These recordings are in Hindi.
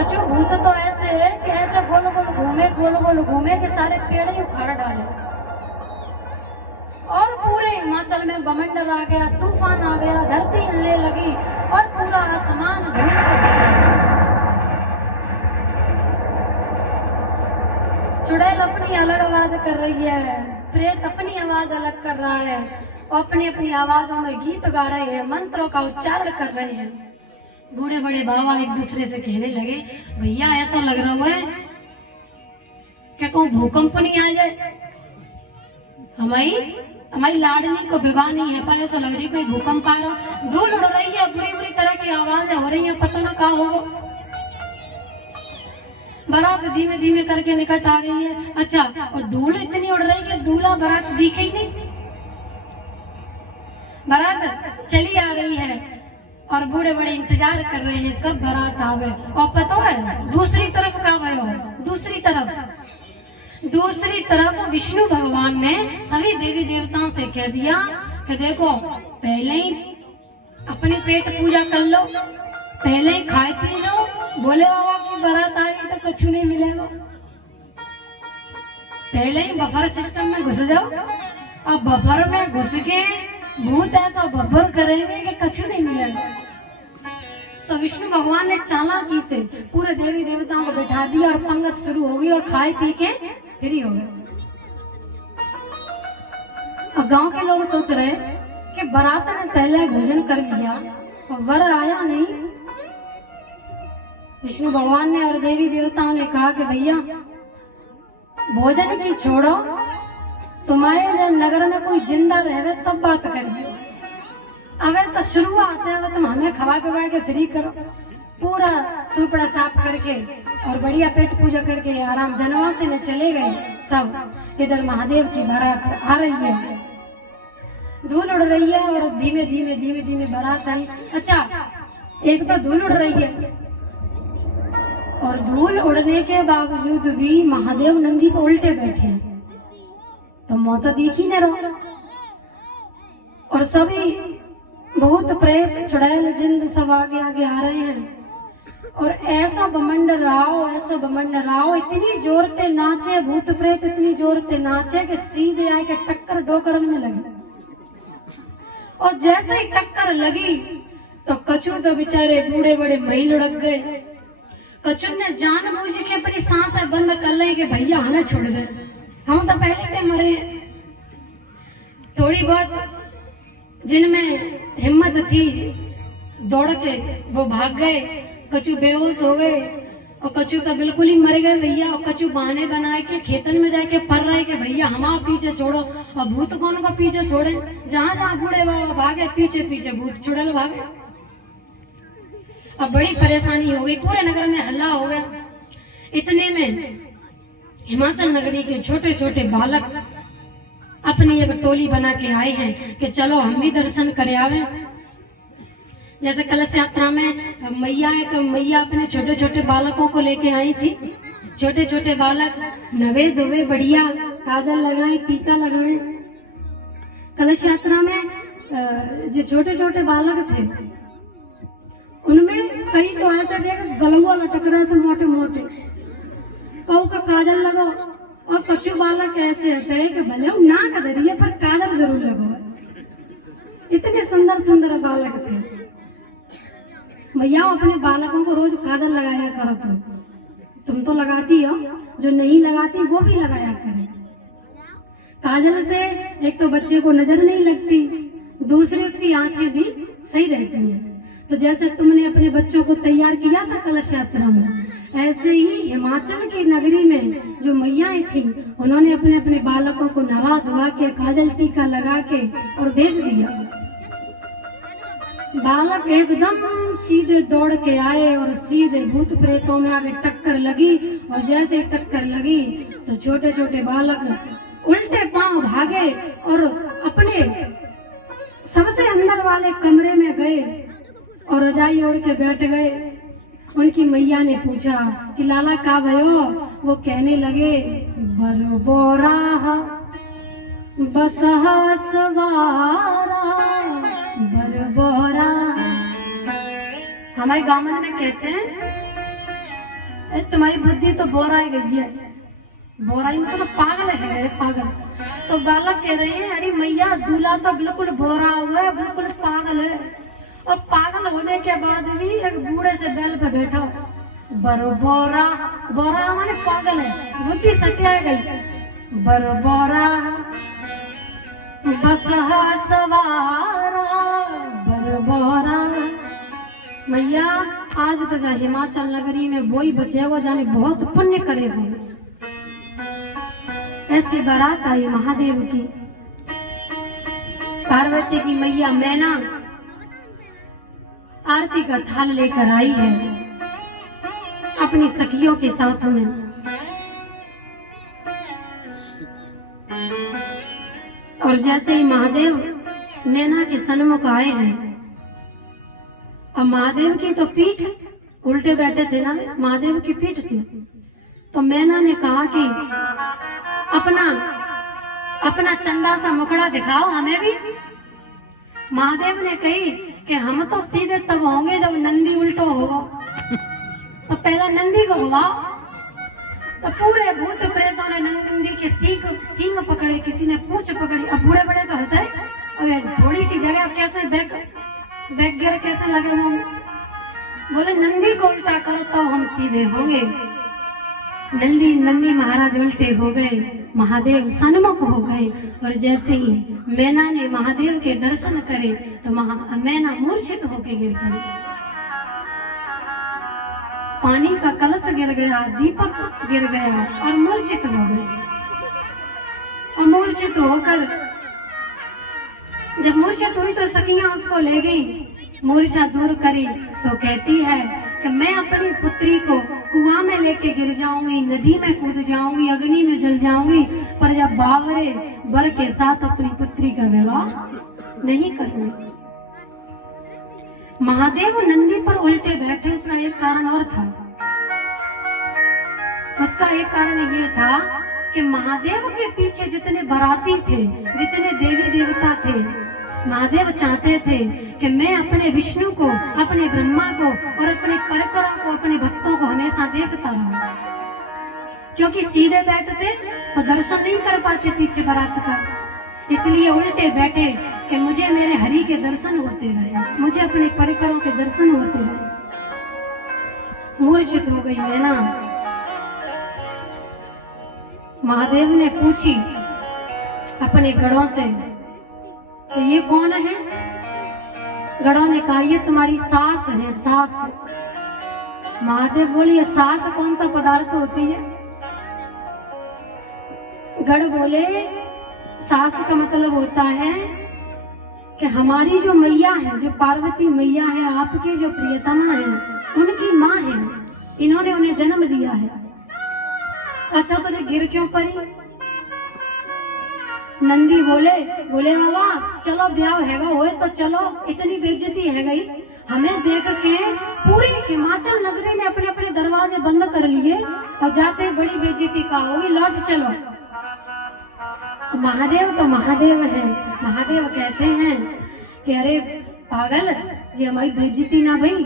कछु भूत तो ऐसे है कि ऐसे गोल गोल घूमे के सारे पेड़ ही उखाड़ डाले। और पूरे हिमाचल में बमंडर आ गया, तूफान आ गया, धरती हिलने लगी और पूरा आसमान धूल से भर गया। चुड़ैल अपनी अलग आवाज कर रही है, प्रेत अपनी आवाज अलग कर रहा है और अपनी अपनी आवाजों में गीत गा रहे हैं, मंत्रों का उच्चारण कर रहे हैं। बूढ़े बड़े बाबा एक दूसरे से कहने लगे, भैया ऐसा लग रहा है क्या कोई भूकंप नहीं आ जाए, हमारी लाडली को विवाह नहीं है पर ऐसा लग रही कोई भूकंप आ रहा, धूल उड़ रही है, बुरी बुरी तरह की आवाजें हो रही है, पता ना क्या होगा। बारात धीमे धीमे करके निकट आ रही है। अच्छा, और धूल इतनी उड़ रही कि दूल्हा बारात दिखे ही नहीं। बारात चली आ रही है और बूढ़े बड़े इंतजार कर रहे हैं कब बारात आवे। और पता है दूसरी तरफ क्या भयो, दूसरी तरफ विष्णु भगवान ने सभी देवी देवताओं से कह दिया कि देखो पहले ही अपनी पेट पूजा कर लो, पहले ही खाए पी लो, बोले बाबा की बारात आएगी तो कुछ नहीं मिलेगा, पहले ही बफर सिस्टम में घुस जाओ। अब बफर में घुस के भूत ऐसा बफर करेंगे कि कुछ नहीं मिलेगा। तो विष्णु भगवान ने चालाकी से पूरे देवी देवताओं को बैठा दिया और पंगत शुरू हो गई और खाए पी के फ्री हो गए। और गांव के लोग सोच रहे कि बारात ने पहले भोजन कर लिया और वर आया नहीं। विष्णु भगवान ने और देवी देवताओं ने कहा कि भैया भोजन की छोड़ो, तुम्हारे जब नगर में कोई जिंदा रहे तब बात करिए, अगर तो शुरुआत है तुम हमें खवा पिवा के फ्री करो। पूरा सुपड़ा साफ करके और बढ़िया पेट पूजा करके आराम जनवासी में चले गए सब। इधर महादेव की बारात आ रही है, धूल उड़ रही है और धीमे धीमे बारात आई। अच्छा, एक तो धूल उड़ रही है और धूल उड़ने के बावजूद भी महादेव नंदी पर उल्टे बैठे हैं, तो मौत दिख ही न रहा। और सभी भूत प्रेत चुड़ैल जिंद सब आगे आगे आ रहे हैं और ऐसा बमंडर आओ, इतनी जोर से नाचे भूत प्रेत, इतनी जोर से नाचे कि सीधे आके टक्कर डोकरन में लगी। और जैसे ही टक्कर लगी तो कचू तो बेचारे बूढ़े बड़े मही लुढ़क गए। कचू ने जानबूझ के अपनी सांसें बंद कर ली कि भैया हमें छोड़ दे, हम तो पहले से मरे। थोड़ी बहुत जिनमें हिम्मत थी दौड़ के वो भाग गए, कचू बेहोश हो गए और कचू तो बिल्कुल ही मर गए भैया। और कचू बहाने बनाए के खेतन में जाके पर रहे कि भैया हमारा पीछे छोड़ो। और भूत कौन का पीछे छोड़े, जहां जहां बूढ़े बाबा भागे पीछे पीछे भूत चुड़ैल भागे। अब बड़ी परेशानी हो गई, पूरे नगर में हल्ला हो गया। इतने में हिमाचल नगरी के छोटे छोटे बालक अपनी एक टोली बना के आए हैं कि चलो हम भी दर्शन करे आवे। जैसे कलश यात्रा में मैया अपने छोटे छोटे बालकों को लेके आई थी। छोटे छोटे बालक नवे धोवे बढ़िया काजल लगाए, टीका लगाए। कलश यात्रा में जो छोटे छोटे बालक थे उनमें कई तो ऐसे देख गलंगो लटक रहे से मोटे मोटे, कऊ का काजल लगाओ। और कच्चू बालक ऐसे होते हैं कि भले ना कदरिए पर काजल जरूर लगो। इतने सुंदर सुंदर बालक थे। भैया अपने बालकों को रोज काजल लगाया करो। तुम तो लगाती हो, जो नहीं लगाती वो भी लगाया करे। काजल से एक तो बच्चे को नजर नहीं लगती, दूसरी उसकी आंखें भी सही रहती हैं। तो जैसे तुमने अपने बच्चों को तैयार किया था कलश यात्रा में, ऐसे ही हिमाचल की नगरी में जो मैयाएं थी उन्होंने अपने अपने बालकों को नवा धुआ के काजल टीका लगा के और भेज दिया। बालक एकदम सीधे दौड़ के आए और सीधे भूत प्रेतों में आगे टक्कर लगी। और जैसे टक्कर लगी तो छोटे छोटे बालक उल्टे पांव भागे और अपने सबसे अंदर वाले कमरे में गए और रजाई ओढ़ के बैठ गए। उनकी मैया ने पूछा कि लाला का भयो? वो कहने लगे बरबोरा बसहा सवारा बरबोरा। हमारे गांव में कहते हैं तुम्हारी बुद्धि तो बोराई गई है। बोराई मतलब पागल है, पागल। तो बालक कह रहे हैं अरे मैया दूल्हा तो बिल्कुल बोरा हुआ है, बिल्कुल पागल है। और पागल होने के बाद भी एक बूढ़े से बैल पे बैठा, बरो बोरा, बोरा माने पागल है, बुद्धि सटिया गई। बरो बोरा बस सवारा, बरो बोरा। मैया आज तो जा हिमाचल नगरी में वही बचेगा जाने बहुत पुण्य करे हो। ऐसी बारात आई महादेव की। पार्वती की मैया मैना आरती का थाल लेकर आई है अपनी सखियों के साथ में। और जैसे ही महादेव मैना के सन्मुख आए हैं, अब महादेव की तो पीठ उल्टे बैठे थे ना, महादेव की पीठ थी। तो मैना ने कहा कि अपना अपना चंदा सा मुखड़ा दिखाओ हमें भी। महादेव ने कही कि हम तो सीधे तब होंगे जब नंदी उल्टो होगा, तो पहले नंदी को घुमाओ। तो पूरे भूत प्रेतों ने नंदी के सींग पकड़े, किसी ने पूंछ पकड़ी। अब बूढ़े बड़े तो होते हैं, और थोड़ी सी जगह कैसे बैक गियर कैसे लगे होंगे। बोले नंदी को उल्टा करो तब हम सीधे होंगे। नंदी महाराज उल्टे हो गए, महादेव सन्मुख हो गए। और जैसे ही मैना ने महादेव के दर्शन करे तो मैना मूर्छित होकर गिर पड़ी। पानी का कलश गिर गया, दीपक गिर गया और मूर्छित हो गए। और मूर्छित होकर जब मूर्छित हुई तो सखियां उसको ले गई, मूर्छा दूर करी। तो कहती है कि मैं अपनी पुत्री को कुआं में लेके गिर जाऊंगी, नदी में कूद जाऊंगी, अग्नि में जल जाऊंगी, पर जब बावरे वर के साथ अपनी पुत्री का विवाह नहीं करूंगी। महादेव नंदी पर उल्टे बैठे, उसका एक कारण और था। उसका एक कारण ये था कि महादेव के पीछे जितने बाराती थे, जितने देवी देवता थे, महादेव चाहते थे कि मैं अपने विष्णु को, अपने ब्रह्मा को और अपने परकरों को, अपने भक्तों को हमेशा देखता रहूं। क्योंकि सीधे बैठते तो दर्शन नहीं कर पाते पीछे बारात का, इसलिए उल्टे बैठे कि मुझे मेरे हरि के दर्शन होते रहे, मुझे अपने परकरों के दर्शन होते रहे। मूर्छित हो गई मैना। महादेव ने पूछी अपने गढ़ों से कि ये कौन है। गढ़ों ने कहा ये तुम्हारी सास है, सास। महादेव बोले ये सास कौन सा पदार्थ होती है। गढ़ बोले सास का मतलब होता है कि हमारी जो मैया है, जो पार्वती मैया है, आपके जो प्रियतमा है, उनकी माँ है, इन्होंने उन्हें जन्म दिया है। अच्छा तुझे गिर क्यों पड़ी। नंदी बोले बाबा चलो ब्याह हैगा होए तो चलो, इतनी बेइज्जती है गई हमें देख के पूरी हिमाचल नगरी ने अपने अपने दरवाजे बंद कर लिए और जाते बड़ी बेइज्जती का होगी, लौट चलो। महादेव तो महादेव है। महादेव कहते हैं कि अरे पागल जी हमारी बेइज्जती ना भई,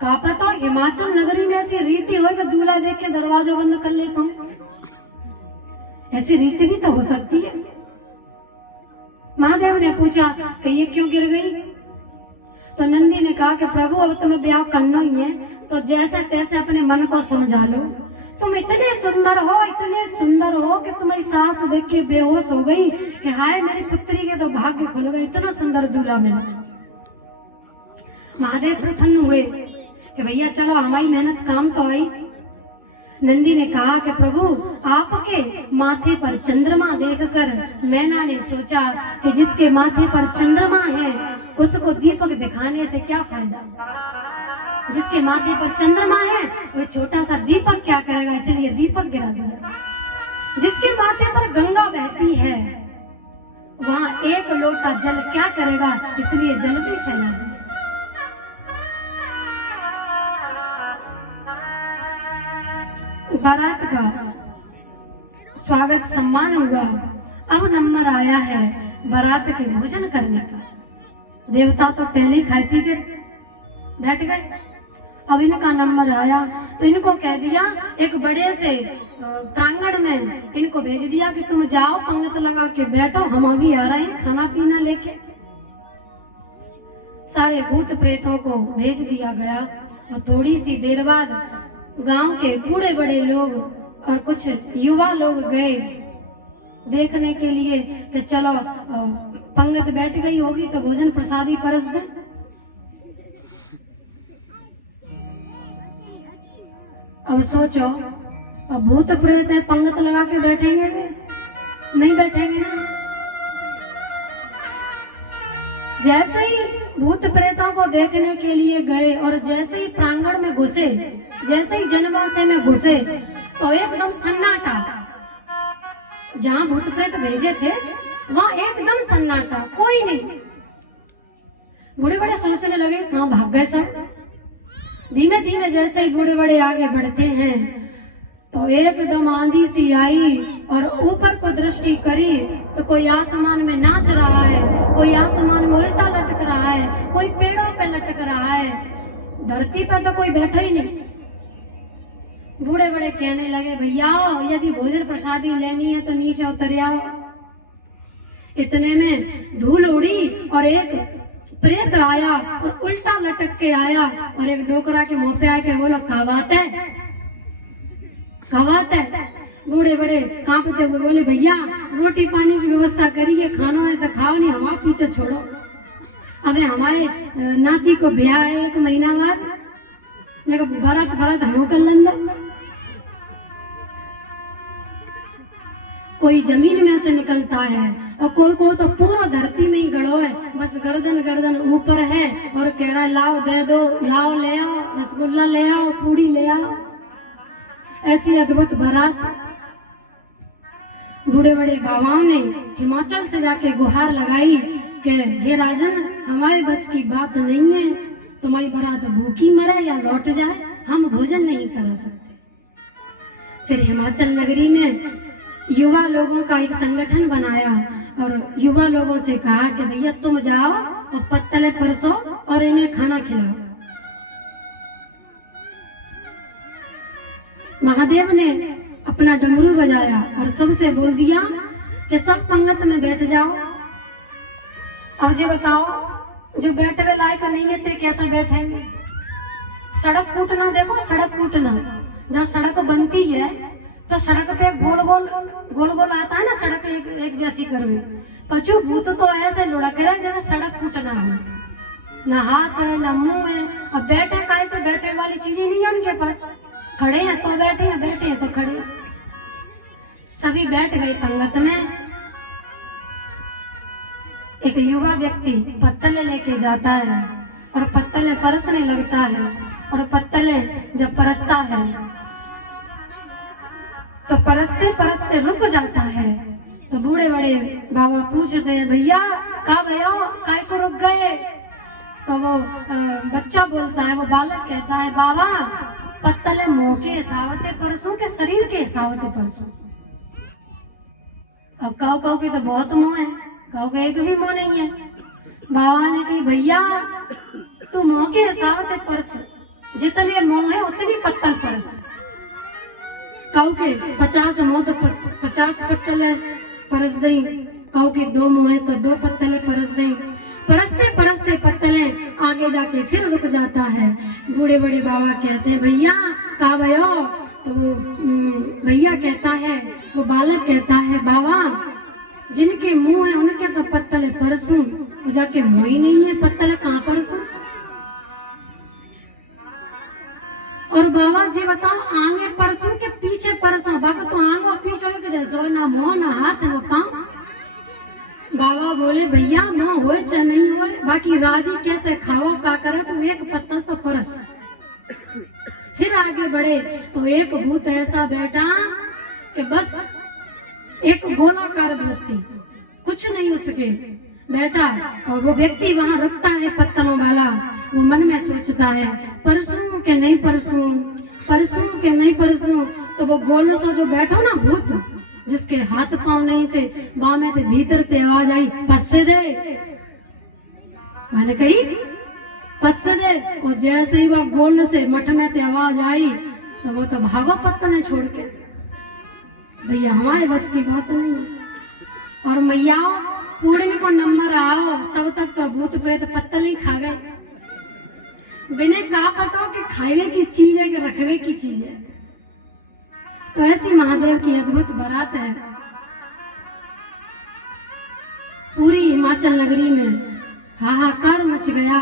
का पता हिमाचल नगरी में ऐसी रीति हो कि दूल्हा देख के दरवाजा बंद कर लेता हूँ, ऐसी रीति भी तो हो सकती है। महादेव ने पूछा कि ये क्यों गिर गई। तो नंदी ने कहा कि प्रभु अब तुम्हें ब्याह करना ही है तो जैसे तैसे अपने मन को समझा लो। तुम इतने सुंदर हो कि तुम्हारी सास देख के बेहोश हो गई कि हाय मेरी पुत्री के तो भाग्य खुल गए, इतना सुंदर दूल्हा मिला। महादेव प्रसन्न हुए कि भैया चलो हमारी मेहनत काम तो आई। नंदी ने कहा कि प्रभु आपके माथे पर चंद्रमा देखकर मैना ने सोचा कि जिसके माथे पर चंद्रमा है उसको दीपक दिखाने से क्या फायदा। जिसके माथे पर चंद्रमा है वो छोटा सा दीपक क्या करेगा, इसलिए दीपक गिरा दिया। जिसके माथे पर गंगा बहती है वहां एक लोटा जल क्या करेगा, इसलिए जल भी फैला दिया। बारात का स्वागत सम्मान हुआ। अब नंबर आया है बारात के भोजन करने का। देवता तो पहले ही खाए पी के बैठ गए। अब इनका नंबर आया तो इनको कह दिया, एक बड़े से प्रांगण में इनको भेज दिया कि तुम जाओ पंगत लगा के बैठो, हम अभी आ रहे हैं खाना पीना लेके। सारे भूत प्रेतों को भेज दिया गया और थोड़ी सी देर बाद गांव के बूढ़े बड़े लोग और कुछ युवा लोग गए देखने के लिए कि चलो पंगत बैठ गई होगी तो भोजन प्रसादी परस दे। अब सोचो, अब भूत प्रेत है, पंगत लगा के बैठेंगे वे? नहीं बैठेंगे। जैसे ही भूत प्रेतों को देखने के लिए गए और जैसे ही प्रांगण में घुसे, जैसे ही जनवासे में घुसे तो एकदम सन्नाटा। जहां भूत प्रेत भेजे थे वहां एकदम सन्नाटा, कोई नहीं। बूढ़े बड़े सोचने लगे कहां भाग गए सब। धीमे धीमे जैसे ही बूढ़े बड़े आगे बढ़ते हैं तो एकदम आंधी सी आई और ऊपर को दृष्टि करी तो कोई आसमान में नाच रहा है, कोई आसमान में उल्टा लटक रहा है, कोई पेड़ों पे लटक रहा है, धरती पे तो कोई बैठा ही नहीं। बूढ़े बड़े कहने लगे, भैया यदि भोजन प्रसादी लेनी है तो नीचे उतर आओ। इतने में धूल उड़ी और एक प्रेत आया और उल्टा लटक के आया और एक डोकरा के मुंह पे आके बोला, खावात है, खावात है। बूढ़े बड़े कांपते हुए बोले, भैया रोटी पानी की व्यवस्था करिए, खाना है तो खाओ, नहीं हमारे पीछे छोड़ो। अबे हमारे नाती को ब्याह है 1 महीना बाद, बारात बारात हम कर लंदा। कोई जमीन में से निकलता है और कोई को तो पूरा धरती में ही गड़ो है, बस गर्दन गर्दन ऊपर है और कह रहा है लाओ दे दो, लाओ ले आओ, रसगुल्ला ले आओ, पूड़ी ले आओ। ऐसी अद्भुत बारात। बूढ़े बड़े बाबाओं ने हिमाचल से जाके गुहार लगाई कि हे राजन, हमारे बस की बात नहीं है, तुम्हारी बारात भूखी मरे या लौट जाए, हम भोजन नहीं करा सकते। फिर हिमाचल नगरी में युवा लोगों का एक संगठन बनाया और युवा लोगों से कहा कि भैया तुम जाओ और पत्तले परसो और इन्हें खाना खिलाओ। महादेव ने अपना डमरू बजाया और सबसे बोल दिया कि सब पंगत में बैठ जाओ। अब ये बताओ, जो बैठे हुए लायक नहीं है ते कैसे बैठेंगे? सड़क कूटना देखो, सड़क कूटना, जहाँ सड़क बनती है तो सड़क पे गोल गोल आता है ना, सड़क एक जैसी करवे। कछु भूत तो ऐसे लुढ़क रहे जैसे सड़क कूटना हो, ना हाथ है ना मुंह है। अब बैठे काहे तो बैठे वाली चीजें नहीं है उनके पास, खड़े हैं तो बैठे हैं, बैठे हैं तो खड़े। सभी बैठ गए पंगत में। एक युवा व्यक्ति पत्तले लेके जाता है और पत्तले परसने लगता है और पत्तले जब परसता है तो परसते परसते रुक जाता है। तो बूढ़े बड़े बाबा पूछते हैं, भैया कहा भैया काय को रुक गए? तो वो बच्चा बोलता है, वो बालक कहता है, बाबा पत्तले मुंह के हिसाबते परसों के शरीर के हिसाबते परसों। अब काऊ की तो बहुत मुंह है, काऊ का एक भी मुंह नहीं है। बाबा ने कही, भैया तू मुंह के हिसाबते परस, जितने मुंह है उतनी पत्तल परस। काऊ के 50 मुंह तो 50 पत्तले परस दई, काऊ के 2 मुंह है तो 2 पत्तले परस दई। परसते परसते पत्तले आगे जाके फिर रुक जाता है। बूढ़े बड़े बाबा कहते हैं, भैया कहा भैया? तो वो भैया कहता है, वो बालक कहता है, बाबा जिनके मुंह है उनके तो पत्तले परसूं, वो जाके मुंह ही नहीं है, पत्तले कहाँ परसूं? और बाबा जी बताओ, आगे परसों के पीछे परसों, बाबा तो आगे पीछे के जैसा, ना मुंह ना हाथ ना पांव। बाबा बोले, भैया मुंह हो चाहे नहीं हो, बाकी राजी कैसे खाओ का करे, तो एक पत्ता तो परस। फिर आगे बढ़े तो एक भूत ऐसा बैठा कि बस एक गोलाकार वृत्ति, कुछ नहीं उसके, बैठा। और वो व्यक्ति वहां रुकता है पत्तलों वाला, वो मन में सोचता है, परसों के नहीं परसों, परसों के नहीं परसों। तो वो गोल सा जो बैठा ना भूत, जिसके हाथ पांव नहीं थे, बामें थे, भीतर ते आवाज आई, पस्से दे। मैंने कही पस दे। और जैसे ही वह गोल से मठ में ते आवाज आई तो वो तो भागो पत्तन छोड़ के। भैया हमारे बस की बात नहीं है। और मैया पूर्णिमा पर नंबर आओ तब तक तो भूत प्रेत पत्तल ही खा गए। बिना कहा पता कि खावे की चीज है कि रखवे की चीज है। तो ऐसी महादेव की अद्भुत बारात है। पूरी हिमाचल नगरी में हाहाकार मच गया।